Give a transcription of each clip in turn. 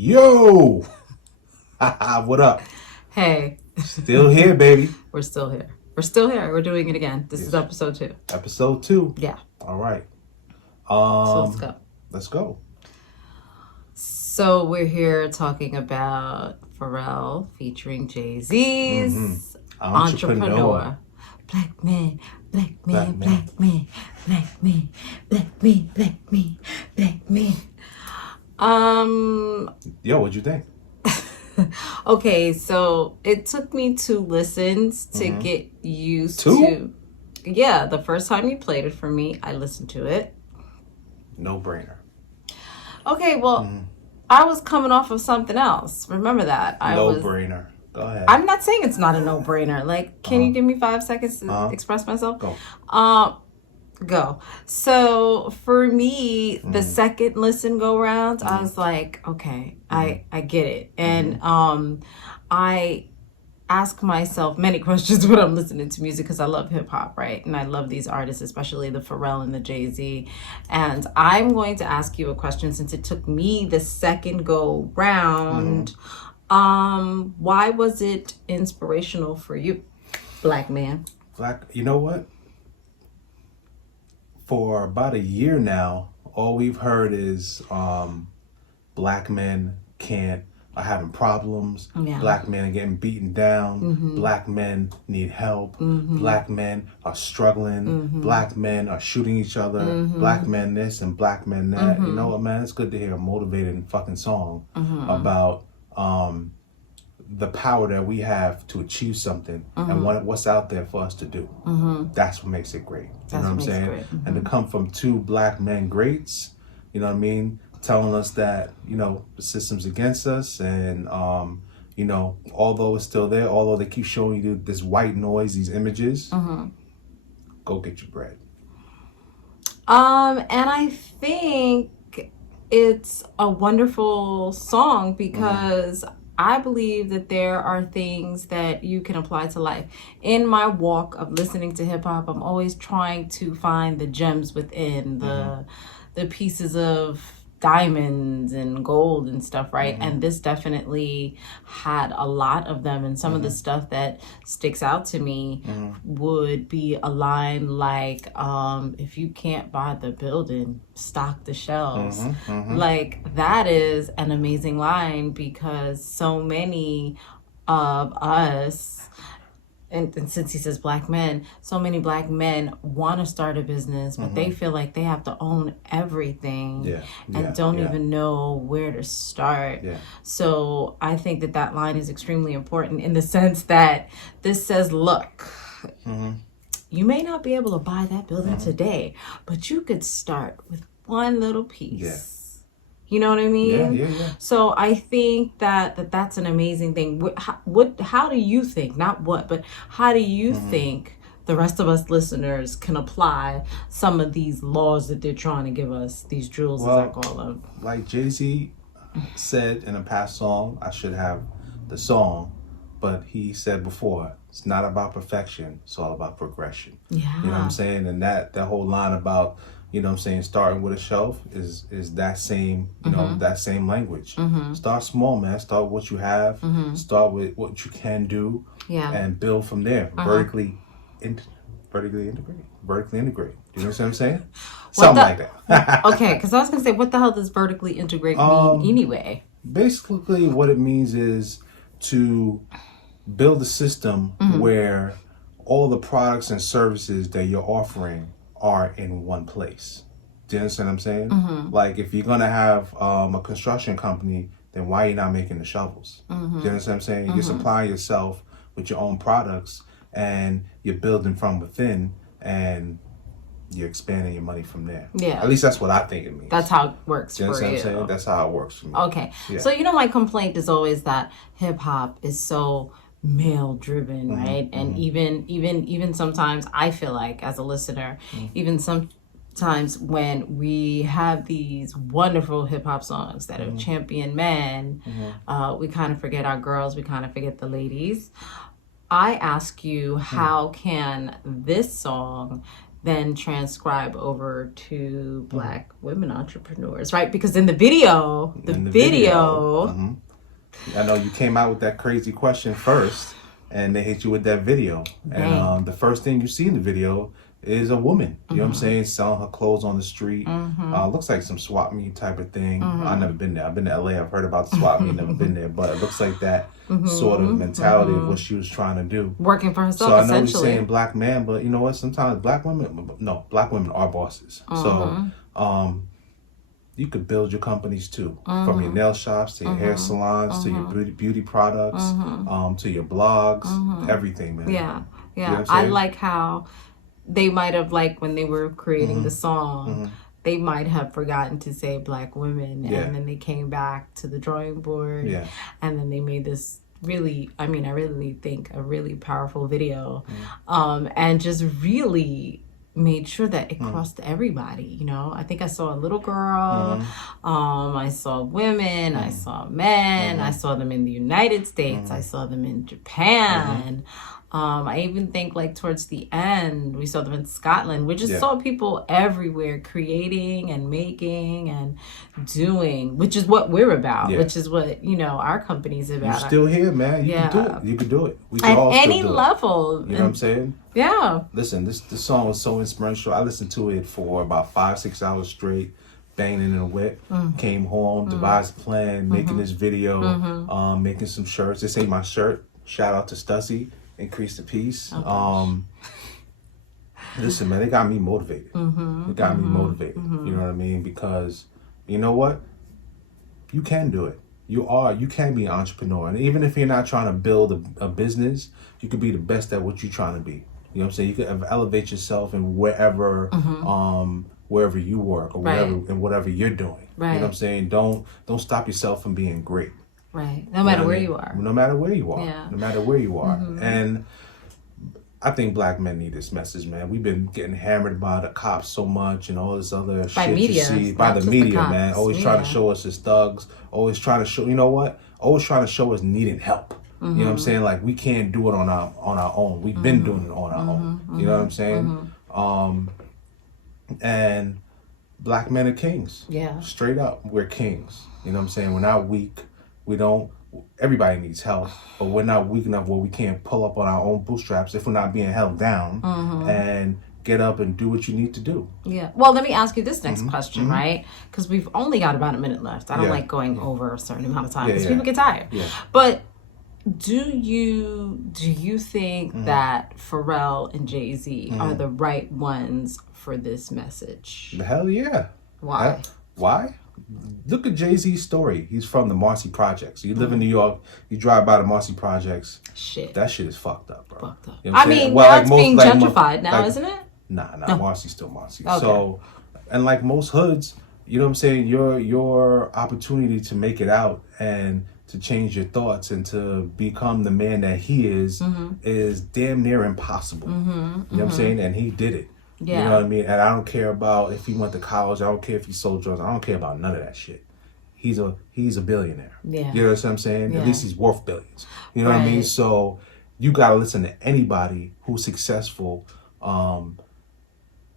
Yo! What up? Hey, Still here, baby. we're still here. We're still here. We're doing it again. This is Yes. episode 2. Episode 2. Yeah. All right. So let's go. Let's go. So we're here talking about Pharell featuring Jay-Z's Entrepreneur. Black man, black man, black man, black man, black man, black man, black man. Yo, what'd you think? Okay, so it took me 2 listens to get used to. Yeah, the first time you played it for me, I listened to it. No brainer. Okay, well, I was coming off of something else. Remember that. No brainer. Go ahead. I'm not saying it's not a no-brainer. Like, can you give me 5 seconds to express myself? Go. So for me, the second listen go round, I was like, okay, I get it. And I ask myself many questions when I'm listening to music because I love hip hop, right? And I love these artists, especially the Pharrell and the Jay-Z. And I'm going to ask you a question since it took me the second go round. Why was it inspirational for you, black man? You know what? For about a year now, all we've heard is black men are having problems. Yeah. Black men are getting beaten down. Black men need help. Black men are struggling. Black men are shooting each other. Black men this and black men that. You know what, man? It's good to hear a motivating fucking song about the power that we have to achieve something and what's out there for us to do. That's what makes it great. You know what I'm saying? And to come from 2 black men greats, you know what I mean? Telling us that, you know, the system's against us and, you know, although it's still there, although they keep showing you this white noise, these images, go get your bread. And I think it's a wonderful song because I believe that there are things that you can apply to life. In my walk of listening to hip hop, I'm always trying to find the gems within the pieces of diamonds and gold and stuff, right? And this definitely had a lot of them. And some of the stuff that sticks out to me would be a line like, if you can't buy the building, stock the shelves. Like, that is an amazing line because so many of us, and since he says black men, so many black men want to start a business, but they feel like they have to own everything and don't even know where to start. So I think that line is extremely important in the sense that this says, look, you may not be able to buy that building today, but you could start with one little piece. You know what I mean? Yeah. So I think that's an amazing thing. How do you think, not what, but how do you think the rest of us listeners can apply some of these laws that they're trying to give us, these jewels, as I call them? Like Jay-Z said in a past song, I should have the song, but he said before, it's not about perfection, it's all about progression. Yeah. You know what I'm saying? And that whole line about, you know what I'm saying, starting with a shelf is that same, you know, that same language. Start small, man. Start with what you have. Start with what you can do. And build from there. Vertically integrate. You know what I'm saying? Something like that. Okay, because I was going to say, what the hell does vertically integrate mean anyway? Basically, what it means is to build a system where all the products and services that you're offering are in one place. Do you understand what I'm saying? Like, if you're gonna have a construction company, then why are you not making the shovels? Do you understand what I'm saying? You're supplying yourself with your own products and you're building from within and you're expanding your money from there. Yeah. At least that's what I think it means. That's how it works Do you for understand you. what I'm saying? That's how it works for me. Okay. Yeah. So, you know, my complaint is always that hip hop is so male driven, right? And even sometimes I feel like as a listener, even sometimes when we have these wonderful hip hop songs that are champion men, we kind of forget our girls, we kind of forget the ladies. I ask you, how can this song then transcribe over to Black women entrepreneurs, right? Because in the video, I know you came out with that crazy question first, and they hit you with that video. And the first thing you see in the video is a woman, you know what I'm saying, selling her clothes on the street. Looks like some swap meet type of thing. I've never been there. I've been to LA. I've heard about the swap meet, never been there, but it looks like that sort of mentality of what she was trying to do. Working for herself, so I know essentially. you're saying black man, but you know what? Sometimes black women are bosses. So you could build your companies too, from your nail shops to your hair salons to your beauty products, to your blogs, everything, man. Yeah, yeah. You know I like how they might have, like, when they were creating the song, they might have forgotten to say black women, and then they came back to the drawing board, and then they made this really, I really think a really powerful video, and just really made sure that it crossed everybody, you know. I think I saw a little girl, I saw women, I saw men, I saw them in the United States, I saw them in Japan, I even think, like, towards the end we saw them in Scotland. We just saw people everywhere creating and making and doing, which is what we're about, which is what, you know, our company's about. You're still here, man. You can do it. You can do it. We can all at any still do level. It. You know what I'm saying? Yeah. Listen, this song was so inspirational. I listened to it for about 5-6 hours straight, banging in a whip. Came home, devised a plan, making this video, making some shirts. This ain't my shirt. Shout out to Stussy. Increase the peace. Listen, man, they got me motivated. It got me motivated. You know what I mean? Because you know what? You can do it. You can be an entrepreneur. And even if you're not trying to build a business, you could be the best at what you're trying to be. You know what I'm saying? You could elevate yourself in wherever you work or whatever you're doing. Right. You know what I'm saying? Don't stop yourself from being great. Right. No matter where you are. No matter where you are. Yeah. No matter where you are. And I think black men need this message, man. We've been getting hammered by the cops so much and all this other shit media, you see. By the media, man. Always trying to show us as thugs. Always trying to show, you know what? Always trying to show us needing help. You know what I'm saying? Like, we can't do it on our own. We've been doing it on our own. You know what I'm saying? And black men are kings. Yeah. Straight up, we're kings. You know what I'm saying? We're not weak. Everybody needs help, but we're not weak enough where we can't pull up on our own bootstraps if we're not being held down and get up and do what you need to do. Yeah. Well, let me ask you this next question, right? Because we've only got about a minute left. I don't like going over a certain amount of time because people get tired. Yeah. But do you think that Pharrell and Jay-Z are the right ones for this message? Hell yeah. Why? Why? Look at Jay-Z's story. He's from the Marcy Projects. You live in New York, you drive by the Marcy Projects. Shit. That shit is fucked up, bro. Fucked up. You know now it's being gentrified now, isn't it? Nah, Marcy's still Marcy. Okay. So, and like most hoods, you know what I'm saying, your opportunity to make it out and to change your thoughts and to become the man that he is damn near impossible. You know what I'm saying? And he did it. Yeah. You know what I mean? And I don't care about if he went to college. I don't care if he sold drugs. I don't care about none of that shit. He's a billionaire. Yeah. You know what I'm saying? Yeah. At least he's worth billions. You know what I mean? So you got to listen to anybody who's successful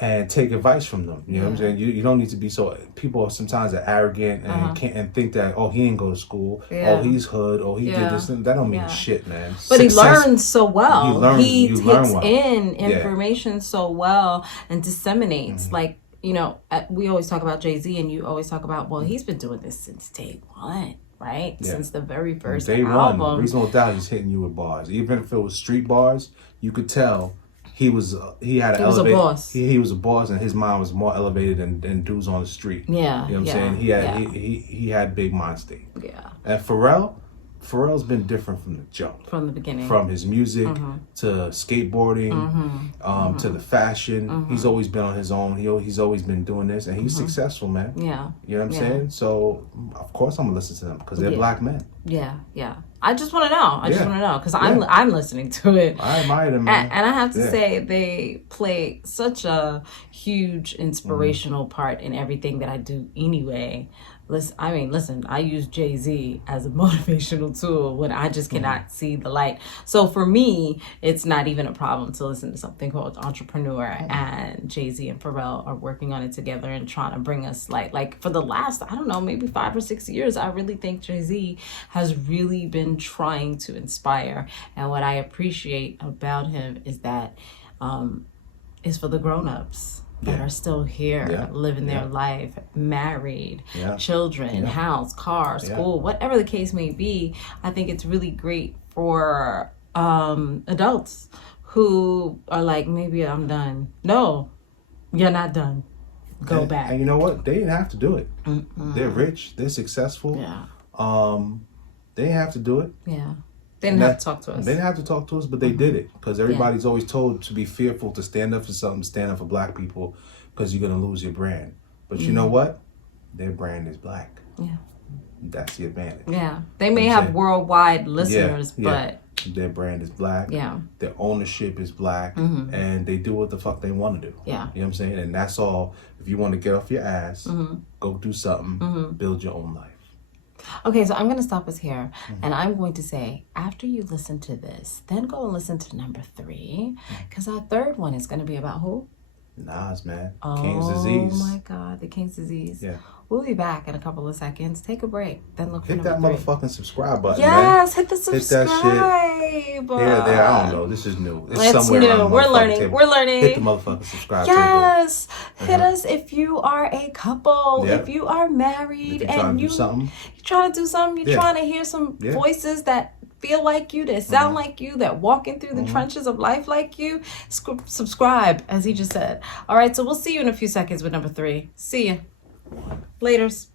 and take advice from them. You know what I'm saying? You don't need to be so... People sometimes are arrogant and can't think that, oh, he didn't go to school. Oh, he's hood. Oh, he did this. That don't mean shit, man. But he learns so well. He takes in information so well and disseminates. Like, you know, we always talk about Jay-Z and you always talk about, well, he's been doing this since day one, right? Yeah. Since the very first album. One, Reasonable Doubt, he's hitting you with bars. Even if it was street bars, you could tell he was a boss. He was a boss, and his mind was more elevated than dudes on the street. Yeah, you know what I'm saying. He had big mind state. Yeah, and Pharrell's been different from the jump. From the beginning. From his music to skateboarding, to the fashion. He's always been on his own. He's always been doing this, and he's successful, man. Yeah, you know what I'm saying. So of course I'm gonna listen to them because they're black men. Yeah, yeah. I just want to know. I just want to know because I'm listening to it. I admire them, man. And I have to say they play such a huge inspirational part in everything that I do anyway. Listen, I use Jay-Z as a motivational tool when I just cannot see the light. So for me, it's not even a problem to listen to something called Entrepreneur, and Jay-Z and Pharrell are working on it together and trying to bring us light. Like for the last, I don't know, maybe 5 or 6 years, I really think Jay-Z has really been trying to inspire. And what I appreciate about him is that it's for the grown-ups that are still here, living their life, married, children, house, car, school, whatever the case may be. I think it's really great for adults who are like, maybe I'm done. No, you're not done. Go back. And you know what? They didn't have to do it. They're rich. They're successful. They didn't have to do it. They didn't have to talk to us. They didn't have to talk to us, but they did it. Because everybody's always told to be fearful to stand up for something, stand up for black people, because you're going to lose your brand. But you know what? Their brand is black. That's the advantage. They may have worldwide listeners, but their brand is black. Their ownership is black. And they do what the fuck they want to do. You know what I'm saying? And that's all. If you want to get off your ass, go do something, build your own life. Okay, so I'm going to stop us here, and I'm going to say, after you listen to this, then go and listen to number 3, because our third one is going to be about who? Nas, man. King's Disease. Oh my God, the King's Disease. We'll be back in a couple of seconds. Take a break, then look for hit that number 3. motherfucking subscribe button, man. Hit the Hit subscribe. that shit. There, I don't know. This is new. It's somewhere new. We're learning. Table. We're learning. Hit the motherfucking subscribe table. Hit us if you are a couple, if you are married, and you're trying to do something, you're trying to hear some voices that feel like you, that sound like you, that walking through the trenches of life like you. Subscribe, as he just said. All right, so we'll see you in a few seconds with number 3. See ya. Laters.